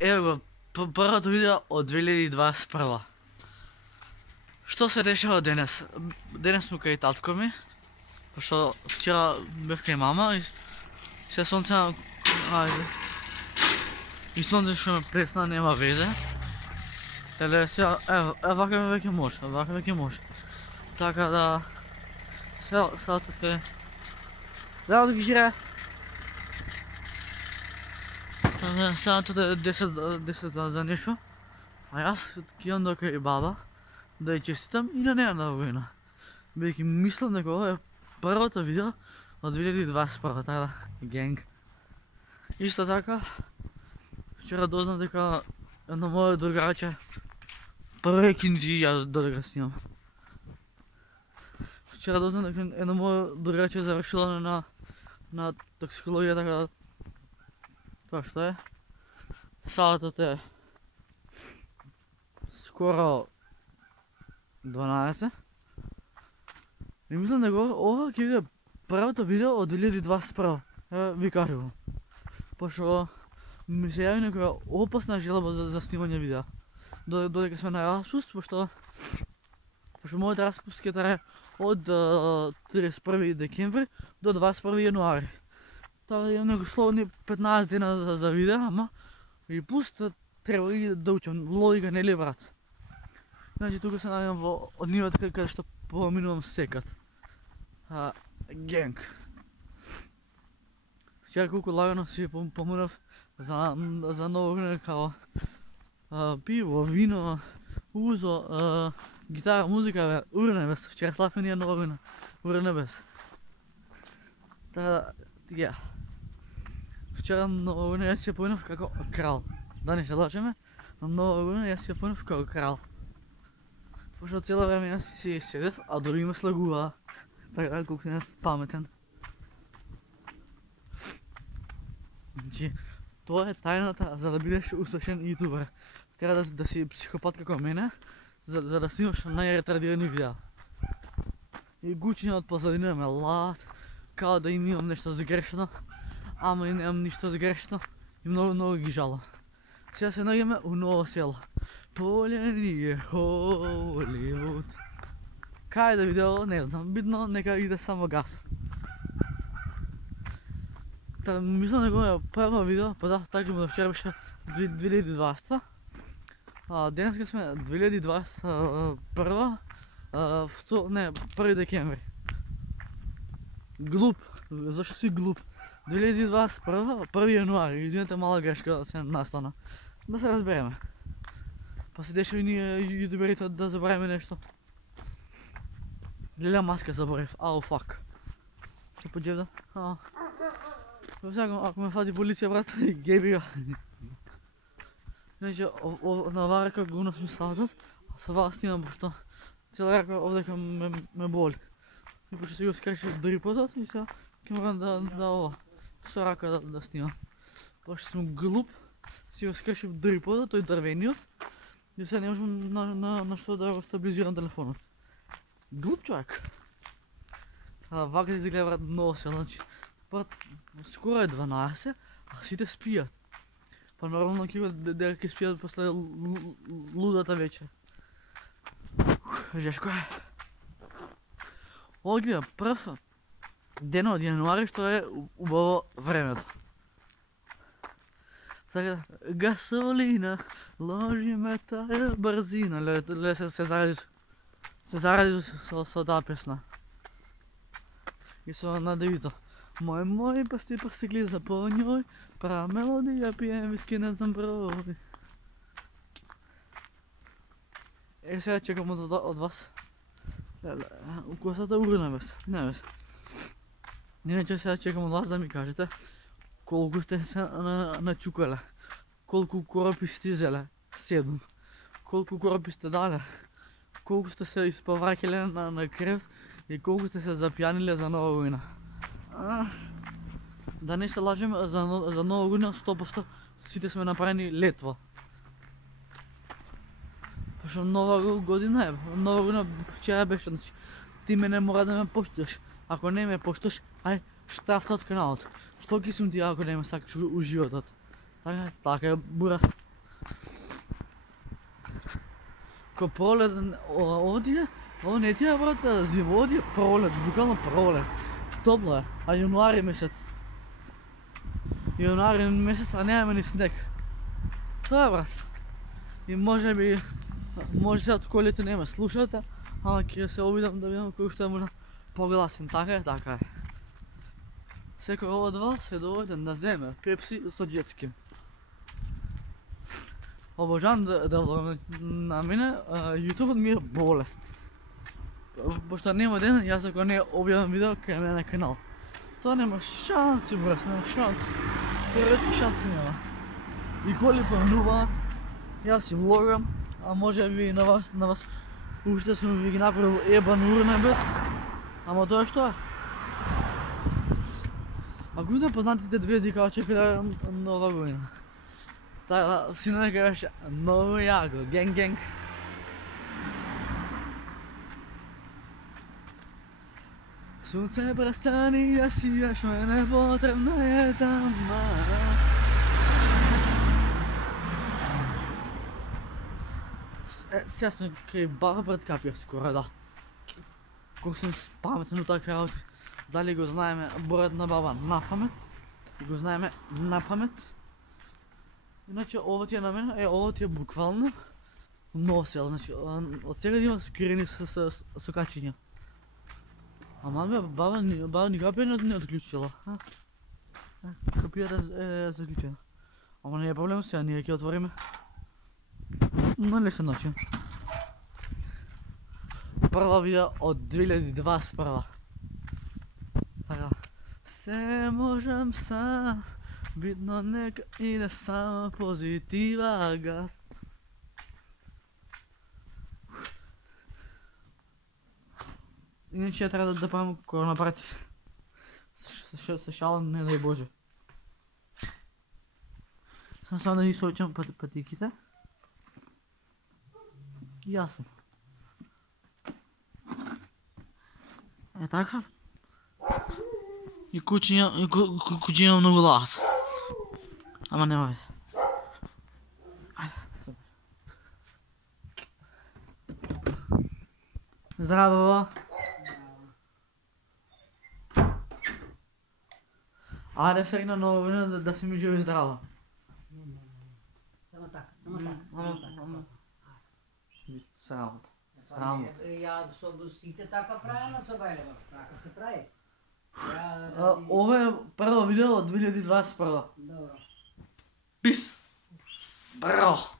Evo ga, prvото видео од 2021. Што се дешава денес? Денес сме кај татко ми, пошто вчера бев кај мама и се сонце, ајде. И сонце што ме пресна, нема везе. Теле сега, ево, вака веќе може, Така да, саатот е... Здраво да ги жире! Саатот е 10 за нешто, а јас кидам до кај баба да ја честитам и на неа нова година. Бидејќи мислам дека ова е првото видео од 2021, така да, генг. Исто така, вчера дознав дека едно моје другарче прве кинџи ја додека снимам. Вчера дознав дека едно моје другарче завршило на токсикологија, така да тоа што е. Саатот е скоро 12. И мислам дека ова ќе биде првото видео од 2021. Ви кажувам. Пошто ми се јави некоја опасна желба за снимање видео. Додека сме на распуст, пошто мојот распуст ќе трае од 31 декември до 21 јануари. Така имам некои слободни 15 дена за видео, ама и плюс треба и да учам логика, нели брат? Значи тука се наоѓам во од нивата каде што поминувам секад. Генг. Вчера колку лагано си поминав за нова година, као пиво, вино, узо, гитара, музика, бе, урне без. Вчера славме ние нова година, урне без. Така да, вчера нова година јас си ја поминав како крал. Да не се лажеме, на нова година јас си ја поминав како крал. Пошто цело време јас си седев, а дори ме слагува. Така колку јас паметен. Значи, тоа е тајната за да бидеш успешен јутубер. Треба да си психопат како мене, за да снимаш најретардирани видеа. И гучиња од позадина ме лаат, као да им имам нешто згрешно, ама и немам ништо згрешно и многу ги жалам. Сега се наоѓаме у Ново село. Полјани е Холивуд. Кај да видео, не знам, бидно нека иде само газ. Та мислам дека ова е прво видео, па да, така му вчера беше 2020. Денеска сме 2021, 1 декември. Глуп, зашто си глуп? 2021, 1 јануари, извинете, мала грешка се настана. Да се разбереме. Па се дешава и ние јутуберите да забравиме нешто. Леле, маска заборев, ау фак. Што поđевда? Ако ме фати полиција, брат, геби го. Значи, на оваа рака го уносим саатот, а со оваа снимам, пошто цела рака овдека ме боли. И пошто се го скрши дрипотот и сега ќе морам да ова, со рака да снимам. Пошто сум глуп, си го скршив дрипотот, тој дрвениот, и сега не можам на што да го стабилизирам телефонот. Глуп човек. Вака изгледа, брат, Ново село, значи, брат, скоро е 12, а сите спијат. Па нормално дека ќе спијат после лудата вечер. Жешко е. Ова гледа, прв ден од јануари што е убаво времето. Така, гасолина, ложи ме тая брзина, леле се заради со таа песна. И со надевито. Мој пасти глиза по њој, права мелодија, пием виски, не знам број. Сега чекам од вас. У косата урна без, не без. Иначе сега чекам од вас да ми кажете колку сте се начукале, колку коропи сте зеле, 7. Колку коропи сте дале, колку сте се исповраќале на крев и колку сте се запјаниле за нова година. Да не се лажем, за нова година 100% сите сме направени летва. Пошто нова година е, нова година вчера беше, значи ти мене мора да ме пошташ. Ако не ме пошташ, ај штрафта од каналот. Што ќе сум ти ако не ме сакаш у животот? Така е, бурас. Ko proled ovdje, ovo ne tija brate zima, ovdje je proled, bukvalno proled. Toplo je, a januari mjesec. Januari mjesec, a nema ni sneg. To je brate. I može sad ko ljeti nema slušate, ali kada se uvidam da vidim koju što je možda poglasim, taka je. Всеки от вас се доведе на земя, пепси со детским. Обожавам да влогам на мене, YouTube ми е болест. Пошто нема ден, јас ако не објавам видео кај мене на канал. Тоа нема шанси, брат, нема шанси. Теоретски шанси нема. И коли поминуваат, јас си влогам, а може би на вас уште сум ви ги направил ебан урнебес, ама тоа што е? Ако не познатите звезди како чекале нова година. Така, сина нека беше ново јако, генг. Sunce prestani da sijaš, mene potrebna je tama. Сега съм край бара пред Капия скоро, да. Колко съм паметен от такви работи. Дали го знаеме броят на баба на памет, го знаеме на памет. Иначе ова ти е на мен, ова ти е буквално носел, значи от сега има скрини с качиња. Ама бе, баба ни капија не отклучила. Капијата е заклучена. Ама не е проблем, сега ние ќе отвориме на лесен начин. Прва видео од 2021. Така. Се можам сам, битно нека иде само позитива газ. Иначе трябва да правим корона прати. С шала, не дай Боже. Само да ги сочам пътиките. Ясно. Е така. И кучиња много лад. Ама нема везе. Ајде, супер. Здраво, баба. Ајде сега на нова година да си ми живи здрава. Само така, само така. Срамота. Ја со сите така правено со бајлева, така се прави. Ова е прво видео од 2021. Добро. Пис! Браво!